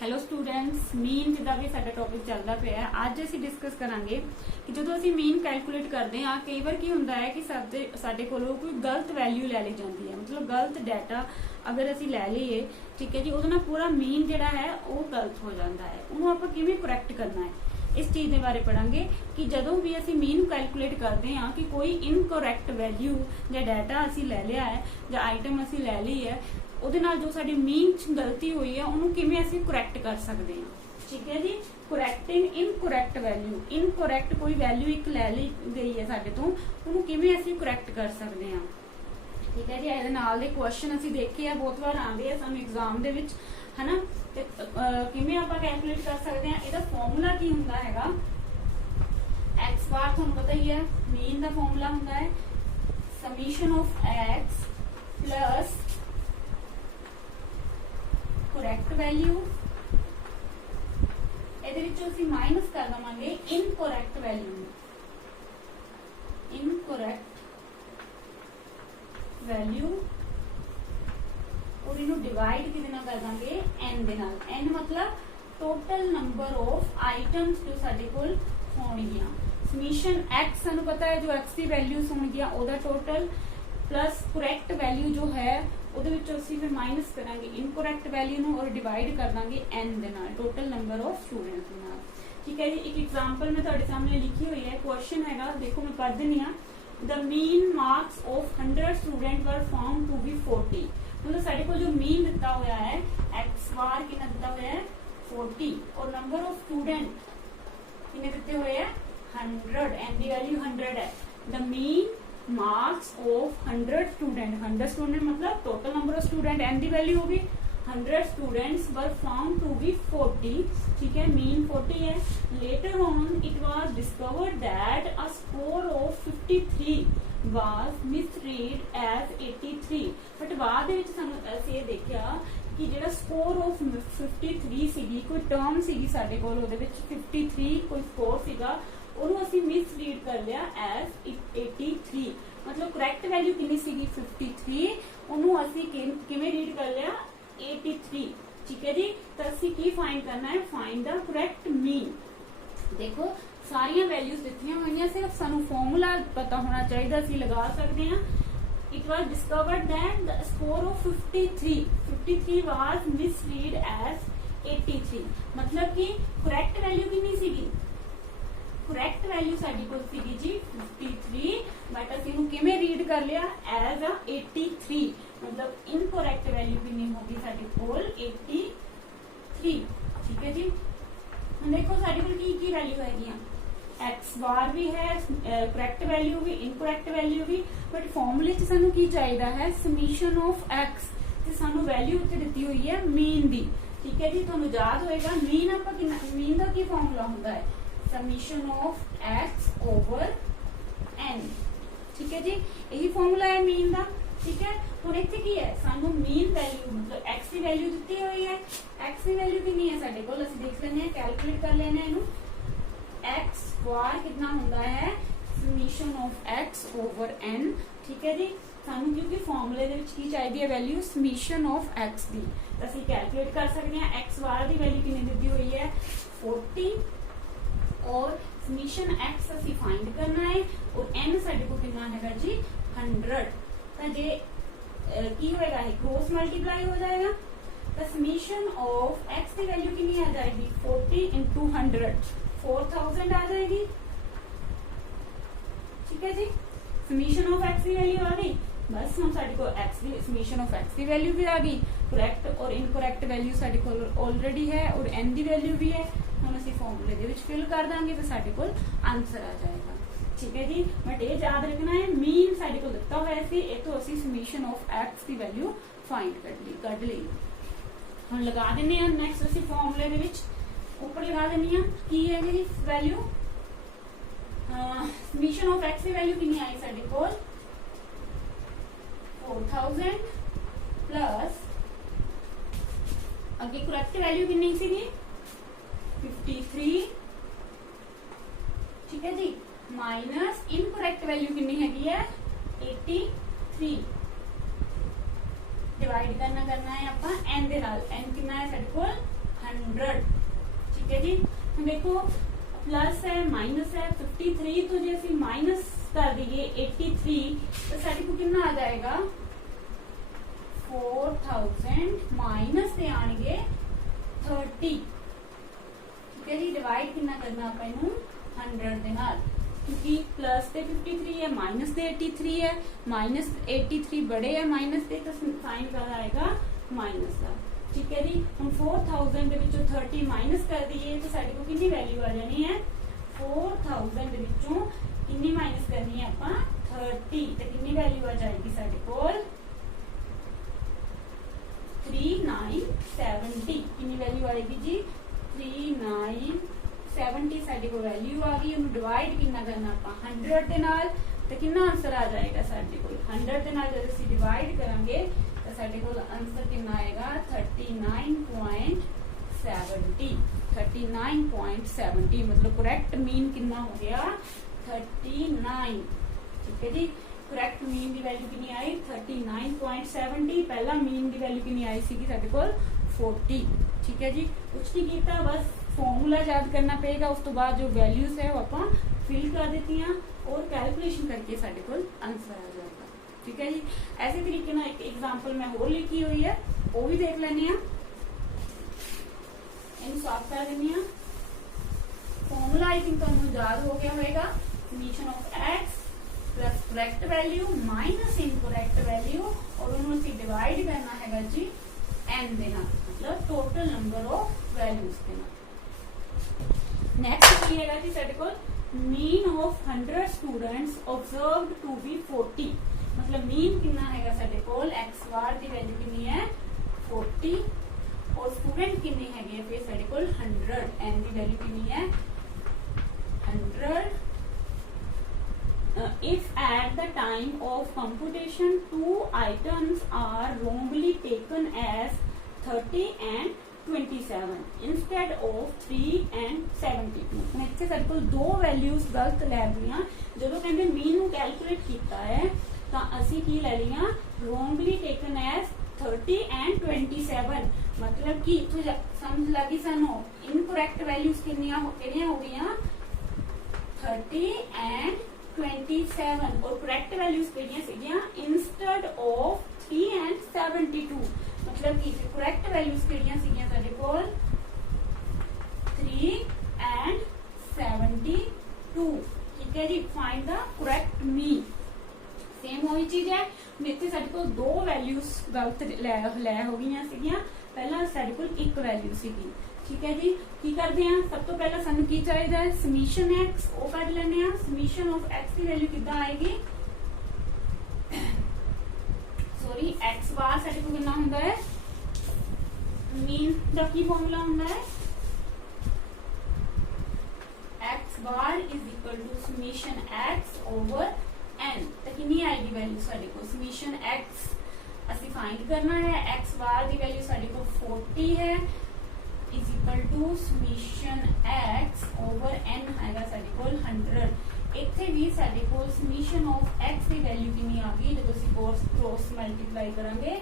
Hello students, ਮੀਨ ਜਿਹਦਾ ਵੀ ਸਾਡਾ topic ਚੱਲਦਾ ਪਿਆ ਹੈ। ਅੱਜ ਅਸੀਂ ਡਿਸਕਸ ਕਰਾਂਗੇ ਕਿ ਜਦੋਂ ਅਸੀਂ ਮੀਨ ਕੈਲਕੂਲੇਟ ਕਰਦੇ ਹਾਂ, ਕਈ ਵਾਰ ਕੀ ਹੁੰਦਾ ਹੈ ਕਿ ਸਾਡੇ ਕੋਲੋਂ ਕੋਈ ਗਲਤ ਵੈਲਿਊ ਲੈ ਲਈ ਜਾਂਦੀ ਹੈ। ਮਤਲਬ ਗਲਤ ਡਾਟਾ ਅਗਰ ਅਸੀਂ ਲੈ ਲਈਏ, ਠੀਕ ਹੈ ਜੀ, ਉਹਦੇ ਨਾਲ ਪੂਰਾ ਮੀਨ ਜਿਹੜਾ ਹੈ ਉਹ ਗਲਤ ਹੋ ਜਾਂਦਾ ਹੈ। ਉਹਨੂੰ ਆਪਾਂ ਕਿਵੇਂ ਕਰੈਕਟ ਕਰਨਾ ਹੈ, ਇਸ ਚੀਜ਼ ਦੇ ਬਾਰੇ ਪੜਾਂਗੇ ਕਿ ਜਦੋਂ ਵੀ ਅਸੀਂ ਮੀਨ ਕੈਲਕੂਲੇਟ ਕਰਦੇ ਹਾਂ ਕਿ ਕੋਈ ਇਨਕਰੈਕਟ ਵੈਲਿਊ ਜਾਂ ਡਾਟਾ ਅਸੀਂ ਲੈ ਲਿਆ ਹੈ ਜਾਂ ਆਈਟਮ ਅਸੀਂ ਲੈ ਲਈ ਹੈ, ਉਹਦੇ ਨਾਲ ਜੋ ਸਾਡੀ ਮੀਨ ਚ ਗਲਤੀ ਹੋਈ ਹੈ ਉਹਨੂੰ ਕਿਵੇਂ ਅਸੀਂ ਕਰੈਕਟ ਕਰ ਸਕਦੇ ਹਾਂ। ਠੀਕ ਹੈ ਜੀ, ਕਰੈਕਟਿੰਗ ਇਨਕਰੈਕਟ ਵੈਲਿਊ। ਇਨਕਰੈਕਟ ਕੋਈ ਵੈਲਿਊ ਇੱਕ ਲੈ ਲਈ ਗਈ ਹੈ ਸਾਡੇ ਤੋਂ, ਉਹਨੂੰ ਕਿਵੇਂ ਅਸੀਂ ਕਰੈਕਟ ਕਰ ਸਕਦੇ ਹਾਂ। ਠੀਕ ਹੈ ਜੀ, ਇਹਦੇ ਨਾਲ ਦੇ ਕੁਐਸਚਨ ਅਸੀਂ ਦੇਖੇ ਆ, ਬਹੁਤ ਵਾਰ ਆਉਂਦੇ ਆ ਸਾਨੂੰ ਐਗਜ਼ਾਮ ਦੇ ਵਿੱਚ, ਹਨਾ। ਤੇ ਕਿਵੇਂ ਆਪਾਂ ਕੈਲਕੂਲੇਟ ਕਰ ਸਕਦੇ ਹਾਂ, ਇਹਦਾ ਫਾਰਮੂਲਾ ਕੀ ਹੁੰਦਾ ਹੈਗਾ। x ਬਾਰ ਤੁਹਾਨੂੰ ਪਤਾ ਹੀ ਹੈ, ਮੀਨ ਦਾ ਫਾਰਮੂਲਾ ਹੁੰਦਾ ਹੈ summation of x plus correct value. ਇਹਦੇ ਵਿੱਚੋਂ ਅਸੀਂ ਮਾਈਨਸ ਕਰ ਦਵਾਂਗੇ ਇਨਕਰੈਕਟ ਵੈਲਿਊ। ਇਨਕਰੈਕਟ ਵੈਲਿਊ और इन्हों डिवाइड किदे नाल कर दांगे n दे नाल। n मतलब टोटल नंबर ऑफ आइटम्स जो साडे कोल होणगियां। समीशन x सानू पता है जो x की वैल्यूज होणगियां ओदा टोटल प्लस करैक्ट वैल्यू जो है ਉਹਦੇ ਵਿੱਚੋਂ ਅਸੀਂ ਫਿਰ ਮਾਈਨਸ ਕਰਾਂਗੇ ਇਨਕਰੈਕਟ ਵੈਲਿਊ ਨੂੰ ਔਰ ਡਿਵਾਈਡ ਕਰ ਦਾਂਗੇ n ਦੇ ਨਾਲ, ਟੋਟਲ ਨੰਬਰ ਆਫ ਸਟੂਡੈਂਟਸ ਦੇ ਨਾਲ। ਠੀਕ ਹੈ ਜੀ, ਇੱਕ ਐਗਜ਼ਾਮਪਲ ਮੈਂ ਤੁਹਾਡੇ ਸਾਹਮਣੇ ਲਿਖੀ ਹੋਈ ਹੈ, ਕੁਐਸਚਨ ਹੈਗਾ, ਦੇਖੋ ਮੈਂ ਪੜ੍ਹ ਦਿੰਨੀ ਆ। The mean marks of 100 student were found to be 40। मतलब साडे को जो मीन दिता होया है x बार कितना दिता होया है 40 और नंबर ऑफ स्टूडेंट कितने दिते हुए हैं 100, n दी वैल्यू 100 है। The mean marks of 100 student, 100 student मतलब total number of student, n the value होगी 100 students were found to be 40। ठीक है, मीन 40 है। Later on it was discovered that a score of 53 was misread as 83। But बाद ਦੇ ਵਿੱਚ ਸਾਨੂੰ ਅਸੀਂ ਇਹ ਦੇਖਿਆ ਕਿ ਜਿਹੜਾ ਸਕੋਰ ਆਫ 53 ਸੀਗੀ, ਕੋਈ ਟਰਮ ਸੀਗੀ ਸਾਡੇ ਕੋਲ, ਉਹਦੇ ਵਿੱਚ 53 ਕੋਈ ਸਕੋਰ ਸੀਗਾ, ਉਹਨੂੰ ਅਸੀਂ ਮਿਸਰੀਡ ਕਰ ਲਿਆ ਐਜ਼ 83। ਮਤਲਬ ਕਰੈਕਟ ਵੈਲਿਊ ਕਿੰਨੀ ਸੀਗੀ 53, ਉਹਨੂੰ ਅਸੀਂ ਕਿਵੇਂ ਰੀਡ ਕਰ ਲਿਆ 83। ठीक है जी, तो ਅਸੀਂ ਕੀ फाइंड करना है, फाइंड द करेक्ट मीन। देखो सारिया वैल्यूज दित्तियां होईयां, सिर्फ सानू फॉर्मूला पता होना चाहिए, ਅਸੀਂ लगा सकते हैं। It was discovered that the score of 53 was misread as 83। मतलब कि करेक्ट वैल्यू कितनी सीगी, करैक्ट वैल्यू साडी कोल सीगी जी 53, बट ਅਸੀਂ ਨੂੰ ਕਿਵੇਂ ਰੀਡ ਕਰ ਲਿਆ ਐਜ਼ 83। मतलब इनकरेक्ट वैल्यू कितनी होगी साडी कोल 83। ठीक है जी, हम देखो साडी कोल की वैल्यू हैगी x बार भी है, करैक्ट वैल्यू भी, इनकरेक्ट वैल्यू भी, बट फॉर्मूले च सानू की चाहिदा है समीशन ऑफ x ते सानू वैल्यू उत्ते दित्ती हुई है मीन दी। ठीक है जी, तुहानू याद होएगा मीन आपां किन्ना, मीन दा की फॉर्मूला हुंदा है summation of x over n। ठीक है जी, यही फॉर्मूला है मीन दा। ठीक है, ਹੁਣ ਇੱਥੇ ਕੀ ਹੈ, ਸਾਨੂੰ ਮੀਨ ਵੈਲਿਊ ਮਤਲਬ x ਦੀ ਵੈਲਿਊ ਦਿੱਤੀ ਹੋਈ ਹੈ। x ਦੀ ਵੈਲਿਊ ਕਿੰਨੀ ਹੈ ਸਾਡੇ ਕੋਲ, ਅਸੀਂ ਦੇਖ ਲੈਂਦੇ ਹਾਂ, ਕੈਲਕੂਲੇਟ ਕਰ ਲੈਂਦੇ ਹਾਂ ਇਹਨੂੰ। x ਬਾਰ ਕਿੰਨਾ ਹੁੰਦਾ ਹੈ summation of x over n। ਠੀਕ ਹੈ ਜੀ, ਸਾਨੂੰ ਕਿਉਂਕਿ ਫਾਰਮੂਲੇ ਦੇ ਵਿੱਚ ਕੀ ਚਾਹੀਦੀ ਹੈ ਵੈਲਿਊ ਸਮੀਸ਼ਨ ਆਫ x ਦੀ, ਤਾਂ ਅਸੀਂ ਕੈਲਕੂਲੇਟ ਕਰ ਸਕਦੇ ਹਾਂ। x ਬਾਰ ਦੀ ਵੈਲਿਊ ਕਿੰਨੀ ਦਿੱਤੀ ਹੋਈ ਹੈ 40 और ਸਮੀਸ਼ਨ x ਅਸੀਂ ਫਾਈਂਡ ਕਰਨਾ ਹੈ और n ਸਾਡੇ ਕੋਲ ਕਿੰਨਾ ਹੈਗਾ ਜੀ 100। ਤਾਂ ਜੇ की होएगा है क्रॉस मल्टीप्लाई हो जाएगा, तो समीशन ऑफ x की वैल्यू कितनी आ जाएगी 40 into 100, 4000 आ जाएगी। ठीक है जी, समीशन ऑफ x की वैल्यू आ गई, बस हम साडी को x की समीशन ऑफ x की वैल्यू भी आ गई, करेक्ट और इनकरेक्ट वैल्यू साडी को ऑलरेडी है और n की वैल्यू भी है। हम ਅਸੀਂ ਫਾਰਮੂਲੇ ਦੇ ਵਿੱਚ ਫਿਲ ਕਰ ਦਾਂਗੇ ਤੇ ਸਾਡੇ ਕੋਲ ਆਨਸਰ ਆ ਜਾਏਗਾ। ठीक है जी, बट ये याद रखना है मीन साडे को दिता होया सी, ये तो ਅਸੀਂ समीशन ऑफ x की वैल्यू फाइंड कर ली। हम लगा देने हैं नेक्स्ट ਅਸੀਂ फार्मूले ਦੇ ਵਿੱਚ ऊपर लगा देनी है की है जी वैल्यू समीशन ऑफ x की वैल्यू कितनी आई साडे कोल 4000 प्लस अगे करेक्ट वैल्यू कितनी सी 53। ठीक है जी, माइनस इनकरेक्ट वैल्यू कितनी हैगी है 83। डिवाइड करना है ਆਪਾਂ n ਦੇ ਨਾਲ, n कितना है साडे कोल 100। 100। ठीक है जी, हम देखो प्लस है माइनस है 53 तो जे ਅਸੀਂ माइनस कर दीए 83 तो साडे को कितना आ जाएगा 4000 माइनस से आएंगे 30। ठीक है जी, डिवाइड कितना करना आप इनू 100 दे नाल, क्योंकि प्लस से 53 है माइनस से 83 है, माइनस 83 बड़े है माइनस से तो साइन का आएगा माइनस का। ठीक है जी, हम 4000 दे विचों 30 माइनस कर दिए तो साडे को कितनी वैल्यू आ जानी है 4000 दे विचों कितनी माइनस करनी है आपां 30 तो कितनी वैल्यू आ जाएगी साडे कोल 3970। कितनी वैल्यू आएगी जी 3970 साडे को वैल्यू आ गई। उन्हें डिवाइड कितना करना आपां 100 दे नाल तो कितना आंसर आ जाएगा साडे कोल 100 दे नाल जब ਅਸੀਂ डिवाइड करांगे तो साडे कोल आंसर कितना आएगा 39.70। 39.70 मतलब करेक्ट मीन कितना हो गया 39। ठीक है जी, करेक्ट मीन की वैल्यू कितनी आई 39.70। पहला मीन की वैल्यू कितनी आई सी साडे कोल 40। ठीक है जी, कुछ नहीं किया, बस फॉर्मूला याद करना पड़ेगा, उस तो बाद जो वैल्यूज है वो आप फिल कर देती हैं और कैलकुलेशन करके साडे कोल आंसर आ जाएगा। ठीक है जी, ऐसे तरीके ना एक एग्जांपल मैं होर लिखी हुई है वो भी देख लेने हैं, इन सॉल्व कर देनी है। फॉर्मूला आई थिंक तुहानू याद हो गया होगा, summation of x plus correct value minus incorrect value और उन्होंने ਅਸੀਂ डिवाइड करना हैगा जी n देना, मतलब टोटल नंबर ऑफ वैल्यूज देना। नेक्स्ट की हैगा जी साडे कोल mean of 100 students observed to be 40। मतलब मीन कितना हैगा साडे कोल x बार दी वैल्यू कितनी है 40 और स्टूडेंट कितने हैगे फिर साडे कोल 100, n दी वैल्यू कितनी है 100। If at the time of computation two items are wrongly taken as 30 and 27 instead of 3 and 72। ਹੁਣ ਇੱਥੇ ਸਾਡੇ ਕੋਲ ਦੋ ਵੈਲਿਊਜ਼ ਗਲਤ ਲੈ ਲਈਆਂ, ਜਦੋਂ ਕਹਿੰਦੇ ਮੀਨ ਨੂੰ ਕੈਲਕੂਲੇਟ ਕੀਤਾ ਹੈ ਤਾਂ ਅਸੀਂ ਕੀ ਲੈ ਲਈਆਂ wrongly taken as 30 and 27। मतलब कि इत्थों समझ लगी सानू इनकरेक्ट वैल्यूज कितनियां हो गईयां 30 and 27 और करेक्ट वैल्यूज कितनियां सीगियां इंस्टेड ऑफ 3 and 72। मतलब कि करेक्ट वैल्यूज कितनियां सीगियां साडे कोल 3 and 72। ठीक है जी, find the correct mean. Same वही चीज है, इत्थे साडे कोल दो वैल्यूज गलत ले हो गईयां सीगियां, पहला साडे कोल एक वैल्यू सीगी। ठीक है जी, की करते हैं सब तो पहला सानू की चाहिए समीशन एक्स वो कट लेने हैं। समीशन ऑफ एक्स की वैल्यू कितना आएगी सॉरी एक्स बार साडे को कितना हुंदा है मीन दा की फॉर्मूला हुंदा है X bar is equal to summation X over N. तो कितनी आएगी वैल्यू साडे को समीशन एक्स ਅਸੀਂ फाइंड करना है, एक्स बार की वैल्यू साडे को 40 है is equal to summation X over N हैगा साडे कोल 100। इत्थे भी साडे कोल समीशन ऑफ एक्स की वैल्यू कितनी आ गई जब ਅਸੀਂ क्रॉस मल्टीप्लाई करांगे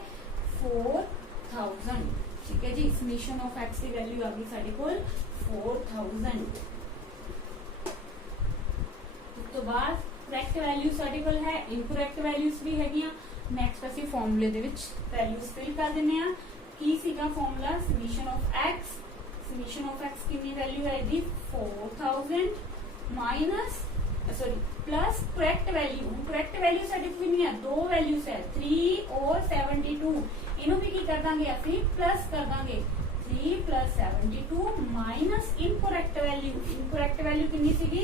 4000। ठीक है जी, समीशन ऑफ एक्स की वैल्यू आ गई साडे कोल 4000। उस तो बाद करेक्ट वैल्यू साडे कोल है, इनकरेक्ट वैल्यूज भी हैगियां। नेक्स्ट ਅਸੀਂ ਫਾਰਮੂਲੇ ਦੇ ਵਿੱਚ ਵੈਲਿਊਜ਼ ਫਿਲ ਕਰ ਦਿੰਨੇ ਆ। ਕੀ ਸੀਗਾ ਫਾਰਮੂਲਾ ਸਮੀਸ਼ਨ ਆਫ x ਕਿੰਨੀ ਵੈਲਿਊ ਆਏਗੀ 4000 minus sorry plus correct value. Correct value साडी कितनी है दो वैल्यूज है 3 और 72। इन्हों भी की कर दांगे ਅਸੀਂ प्लस कर Dange 3 plus 72 minus incorrect value कितनी सीगी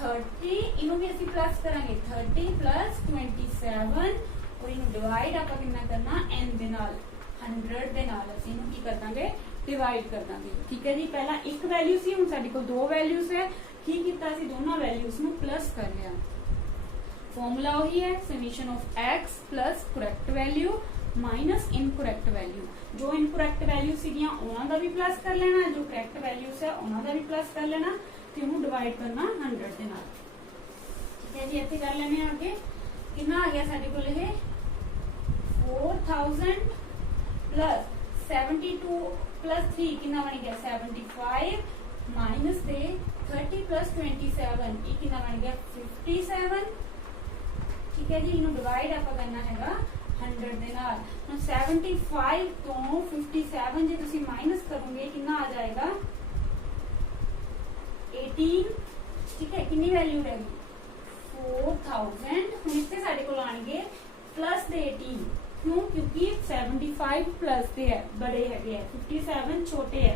30। इन्हों भी ਅਸੀਂ प्लस करांगे 30 प्लस 27 और इन्हों डिवाइड आप कितना करना n दे नाल 100 दे नाल ਅਸੀਂ इन्हों की कर दांगे डिवाइड कर दांगे। ठीक है जी, पहला एक वैल्यू सी हुण साडे कोल दो वैल्यूज है, की कीता सी दोनों वैल्यूज नू प्लस कर लिया। फॉर्मूला वही है summation of x plus correct value minus incorrect value. जो इनकरेक्ट वैल्यू सीगियां उन्हां दा भी प्लस कर लेना, जो करेक्ट वैल्यूज है उन्हां दा भी प्लस कर लेना ते उन्हें डिवाइड करना 100 दे नाल। ठीक है जी, इत्थे कर लेने आगे कितना आ गया साडे कोल ये 4000 प्लस 72 प्लस 3 कितना बन गया 75 माइनस दे 30 प्लस 27 ये कितना बन गया 57। ठीक है जी, इन्हों डिवाइड आप करना है 100 दे नाल। 75 तो 57 जे तुसी माइनस करोगे कितना आ जाएगा 18। ठीक है, कितनी वैल्यू रहेगी 4000। हम इतने साढ़े को आएंगे प्लस दे 18, क्यों क्योंकि 75 प्लस दे है बड़े है 57 छोटे है।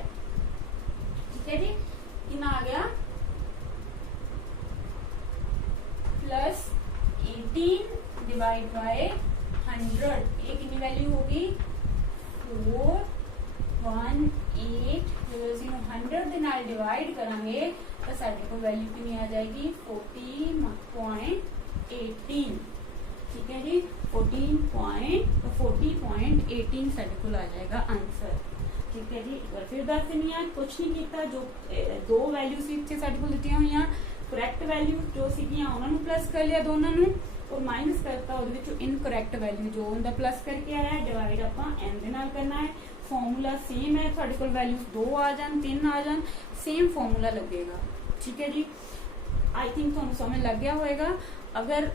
ठीक है जी, कितना आ गया प्लस 18 डिवाइड बाय 100 ये कितनी वैल्यू होगी 418। जो 100 ਦੇ ਨਾਲ डिवाइड करांगे तो साडे को वैल्यू कितनी आ जाएगी 40.18। ठीक है जी, 40.18 साडे को आ जाएगा आंसर। ठीक है जी, एक बार फिर दस देनी है, कुछ नहीं किया, जो दो वैल्यूज इतने साडे को दित्तियां हुई करैक्ट वैल्यू जो सीगियां उन्होंने प्लस कर लिया दोनों नू और माइनस करता वो इनकरैक्ट वैल्यू जो उनका प्लस करके आया डिवाइड आपां एन दे नाल करना है। फॉर्मूला सेम है, थोड़े को वैल्यूज 2 आ जान 3 आ जान सेम फॉर्मूला लगेगा। ठीक है जी, आई थिंक तुहानू समझ लग गया होएगा। अगर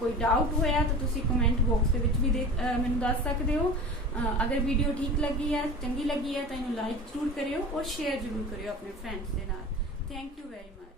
कोई डाउट होया तो तुसी कमेंट बॉक्स के विच भी मैनू दस सकते हो। अगर वीडियो ठीक लगी है चंगी लगी है तो इन्हू लाइक जरूर करियो और शेयर जरूर करियो अपने फ्रेंड्स के नाल। Thank you very much.